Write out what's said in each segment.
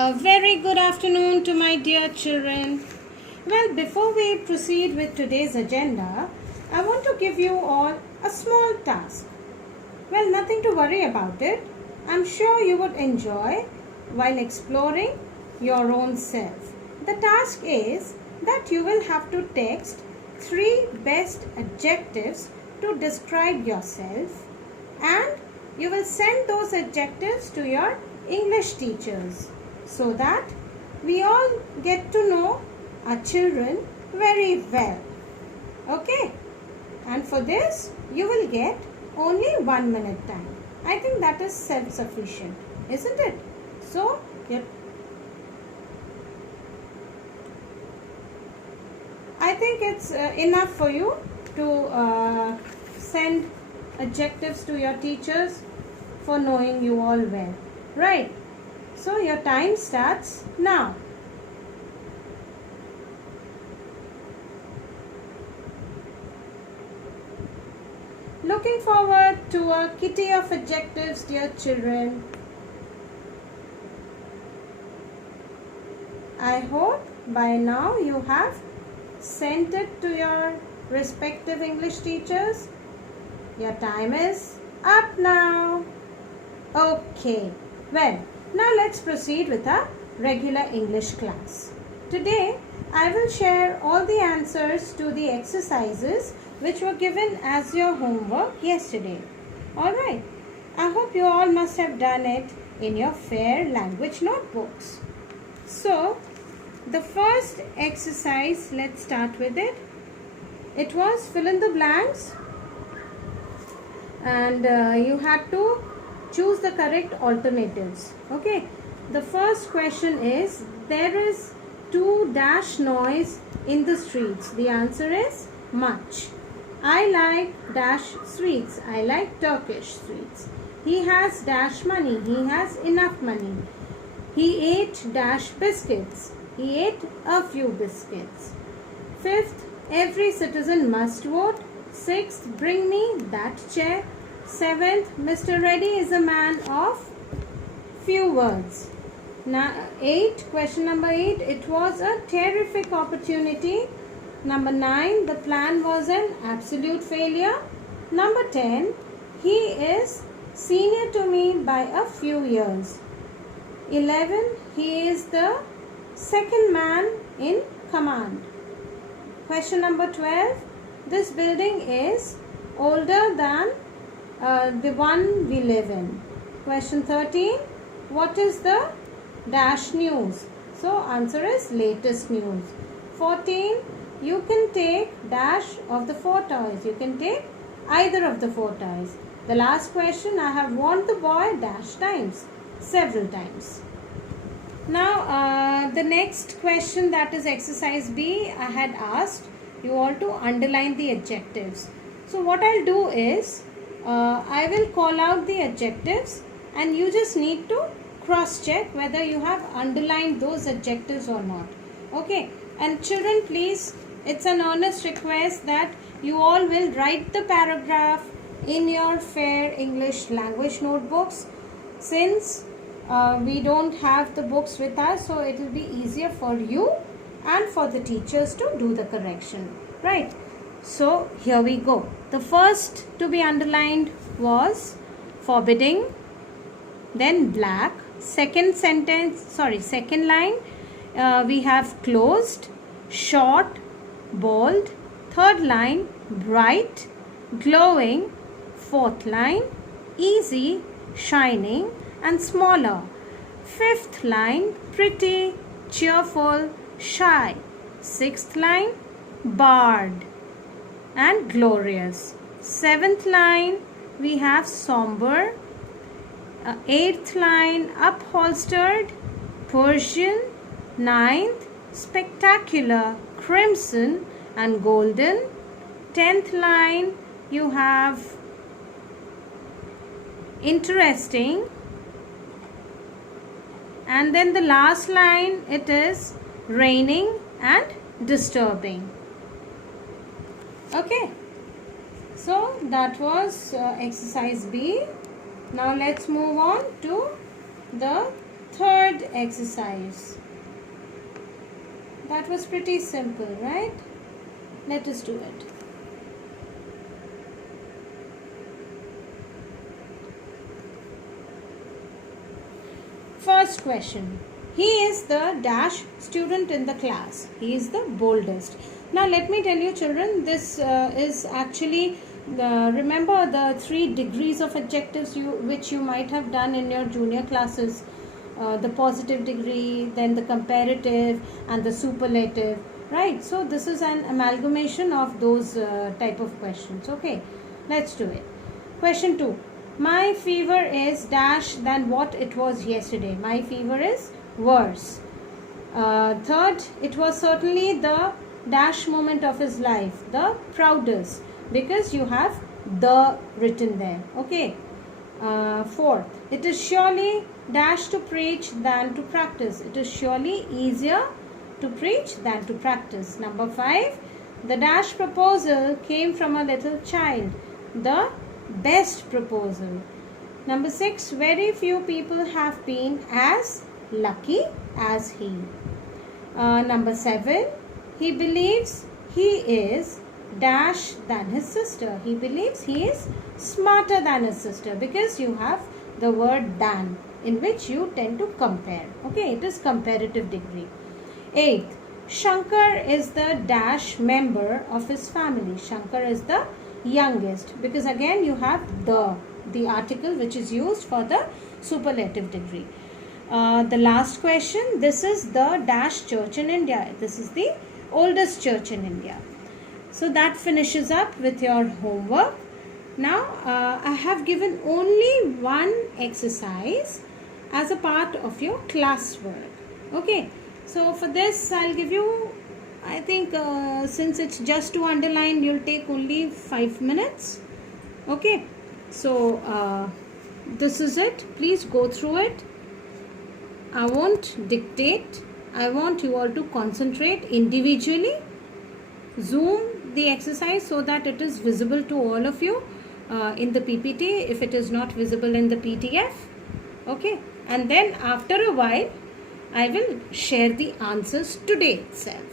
A very good afternoon to my dear children. Well, before we proceed with today's agenda, I want to give you all a small task. Well, nothing to worry about it. I'm sure you would enjoy while exploring your own self. The task is that you will have to text 3 best adjectives to describe yourself, and you will send those adjectives to your English teachers so that we all get to know our children very well. Okay? And for this, you will get only 1 minute time. I think that is self-sufficient, isn't it? So, I think it's enough for you to send adjectives to your teachers for knowing you all well. Right? So, your time starts now. Looking forward to a kitty of adjectives, dear children. I hope by now you have sent it to your respective English teachers. Your time is up now. Okay, well, now let's proceed with our regular English class. Today, I will share all the answers to the exercises which were given as your homework yesterday. Alright, I hope you all must have done it in your fair language notebooks. So, the first exercise, let's start with it. It was fill in the blanks, and you had to choose the correct alternatives. Okay, the first question is, there is too dash noise in the streets. The answer is much. I like dash sweets. I like Turkish sweets. He has dash money. He has enough money. He ate dash biscuits. He ate a few biscuits. Fifth, every citizen must vote. Sixth, bring me that chair. Seventh, Mr. Reddy is a man of few words. Now, question number 8, it was a terrific opportunity. Number 9, the plan was an absolute failure. Number 10, he is senior to me by a few years. 11, he is the second man in command. Question number 12, this building is older than the one we live in. Question 13, what is the dash news? So answer is latest news. 14, you can take dash of the 4 toys. You can take either of the 4 toys. The last question, I have warned the boy dash times, several times. Now the next question, that is exercise B, I had asked you all to underline the adjectives. So what I'll do is, I will call out the adjectives and you just need to cross check whether you have underlined those adjectives or not. Okay, and children, please, it's an earnest request that you all will write the paragraph in your fair English language notebooks, since we don't have the books with us, so it will be easier for you and for the teachers to do the correction, right? So here we go. The first to be underlined was forbidding, then black. Second line, we have closed, short, bold. Third line, bright, glowing. Fourth line, easy, shining, and smaller. Fifth line, pretty, cheerful, shy. Sixth line, barred and glorious. Seventh line, we have somber. Eighth line, upholstered, Persian. Ninth, spectacular, crimson and golden. 10th line, you have interesting, and then the last line, it is raining and disturbing. Okay, so that was exercise B. Now let's move on to the third exercise. That was pretty simple, right? Let us do it. First question. He is the dash student in the class. He is the boldest. Now let me tell you children, this is actually remember the 3 degrees of adjectives which you might have done in your junior classes. The positive degree, then the comparative and the superlative, right? So this is an amalgamation of those type of questions. Okay, let's do it. Question 2. My fever is dash than what it was yesterday. My fever is worse. Third, it was certainly the dash moment of his life, the proudest, because you have the written there. Okay. Fourth, it is surely dash to preach than to practice. It is surely easier to preach than to practice. Number 5, the dash proposal came from a little child. The best proposal. Number 6, very few people have been as lucky as he. Number 7, he believes he is dash than his sister. He believes he is smarter than his sister, because you have the word than, in which you tend to compare. Okay, it is comparative degree. 8th, Shankar is the dash member of his family. Shankar is the youngest, because again you have the article which is used for the superlative degree. The last question, this is the dash church in India. This is the oldest church in India. So that finishes up with your homework. Now I have given only one exercise as a part of your classwork. Okay, so for this I'll give you, I think since it's just to underline, you'll take only 5 minutes. Okay, so this is it. Please go through it. I won't dictate. I want you all to concentrate individually. Zoom the exercise so that it is visible to all of you in the PPT if it is not visible in the PDF. Okay, and then after a while I will share the answers today itself.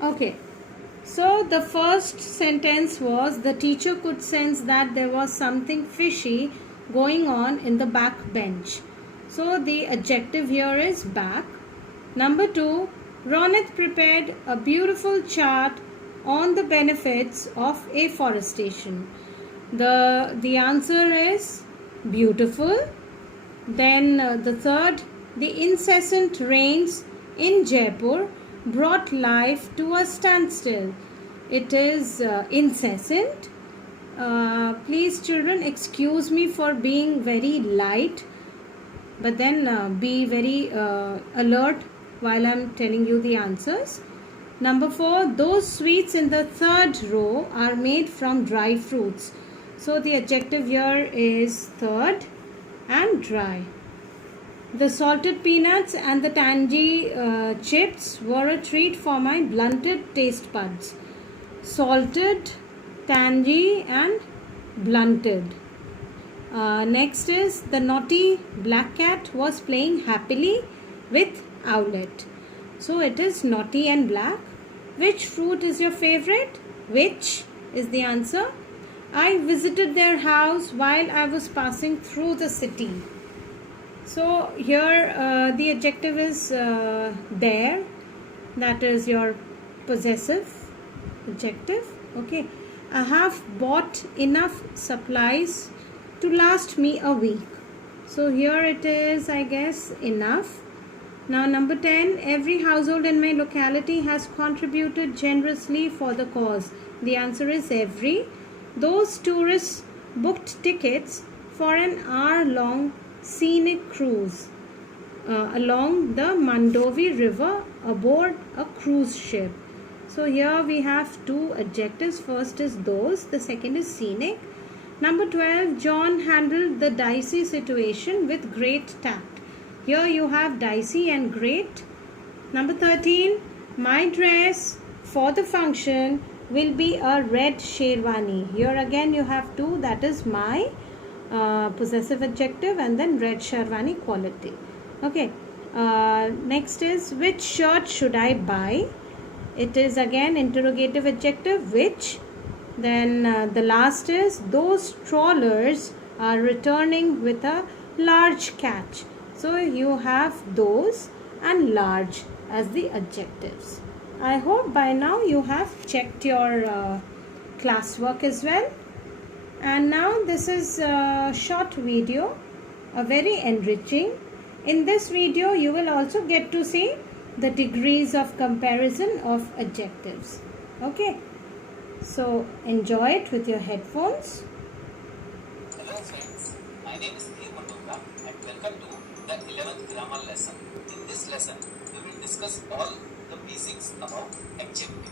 Okay, so the first sentence was, the teacher could sense that there was something fishy going on in the back bench. So the adjective here is back. Number 2, Ronit prepared a beautiful chart on the benefits of afforestation. The answer is beautiful. Then the third, the incessant rains in Jaipur brought life to a standstill. It is incessant. Please children, excuse me for being very light, but then be very alert while I am telling you the answers. Number 4, those sweets in the third row are made from dry fruits. So the adjective here is third and dry. The salted peanuts and the tangy chips were a treat for my blunted taste buds. Salted, tangy and blunted. Next is, the naughty black cat was playing happily with Owlet. So it is naughty and black. Which fruit is your favorite? Which is the answer. I visited their house while I was passing through the city. So here the adjective is there, that is your possessive adjective. Okay, I have bought enough supplies to last me a week. So here it is, I guess, enough. Now number 10, every household in my locality has contributed generously for the cause. The answer is every. Those tourists booked tickets for an hour-long scenic cruise. along the Mandovi River aboard a cruise ship. So here we have two adjectives. First is those, the second is scenic. Number 12, John handled the dicey situation with great tact. Here you have dicey and great. Number 13, my dress for the function will be a red sherwani. Here again you have two, that is my possessive adjective and then red sherwani quality. Okay. Next is which shirt should I buy? It is again interrogative adjective which. Then the last is those trawlers are returning with a large catch. So you have those and large as the adjectives. I hope by now you have checked your classwork as well. And now this is a short video, a very enriching. In this video you will also get to see the degrees of comparison of adjectives. Okay. So enjoy it with your headphones. Hello friends, my name is A. Mandura and welcome to the 11th grammar lesson. In this lesson, we will discuss all the basics about adjective.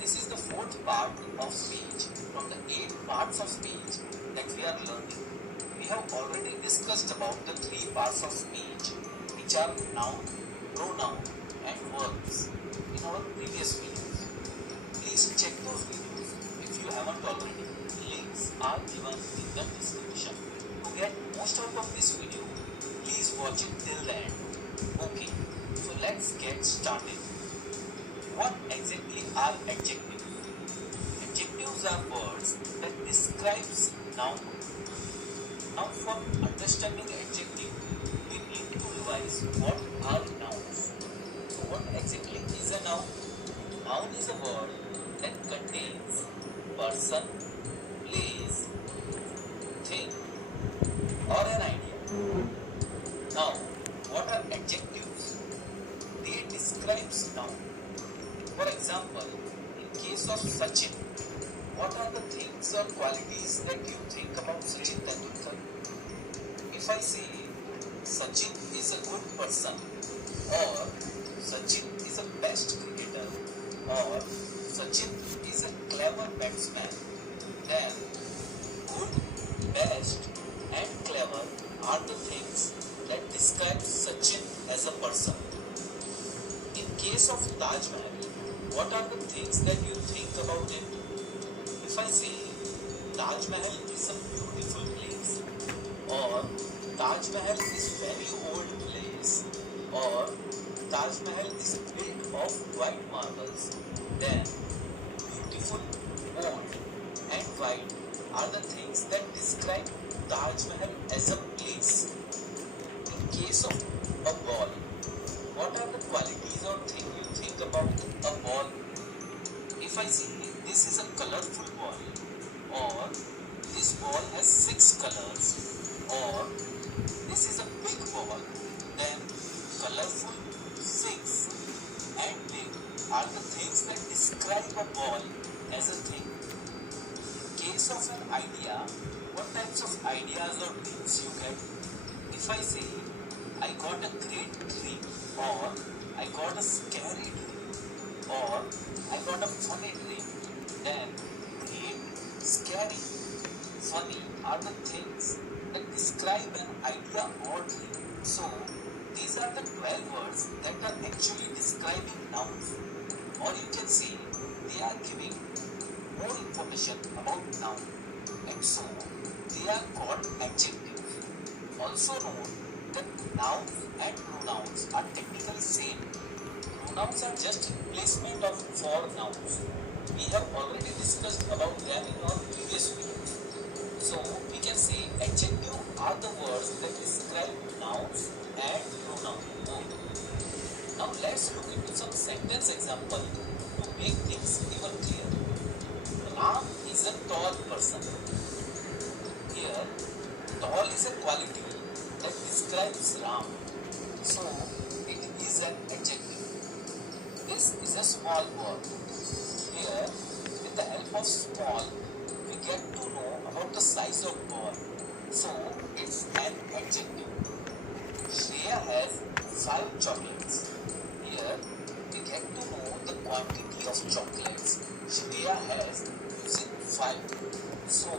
This is the fourth part of speech from the 8 parts of speech that we are learning. We have already discussed about the 3 parts of speech which are noun, pronoun and verbs in our previous videos. Please check those videos if you haven't already. Links are given in the description. To get most out of this video, please watch it till the end. Okay, so let's get started. What exactly are adjectives? Adjectives are words that describes noun. Now for understanding adjective, we need to revise what are nouns. So what exactly is a noun? Noun is a word that contains person, place, thing or an idea. Now, what are adjectives? They describe noun. For example, in case of Sachin, what are the things or qualities that you think about Sachin Tendulkar? If I say Sachin is a good person, or Sachin is a best cricketer, or Sachin is a clever batsman, then good, best and clever are the things that describe Sachin as a person. In case of Taj Mahal, what are the things that you think about it? If I say Taj Mahal is a beautiful place, or Taj Mahal is very old place, or Taj Mahal is built of white marbles, then beautiful, old and white are the things that describe Taj Mahal as a place. In case of a ball, what are the qualities or things you think about a ball? If I say this is a colorful ball, or this ball has 6 colors, or this is a big ball, then colorful, 6 and big are the things that describe a ball as a thing. In case of an idea, what types of ideas or dreams you get? If I say I got a great dream, or I got a scary dream, or I got a funny dream, then great, scary, funny are the things that describe an idea or dream. So these are the 12 words that are actually describing nouns, or you can say they are giving more information about noun, and so they are called adjectives. Also note that nouns and pronouns are technically same. Pronouns are just replacement of for nouns. We have already discussed about them in our previous videos. So we can say adjective are the words that describe nouns and pronouns both. Now let's look into some sentence example to make things even clear. Ram is a tall person. Here, tall is a quality that describes Ram. So it is an adjective. This is a small word. Here, with the help of small, we get to know about the size of ball. So it's an adjective. Shreya has 5 chocolates. Here we get to know the quantity of chocolates Shreya has using 5. So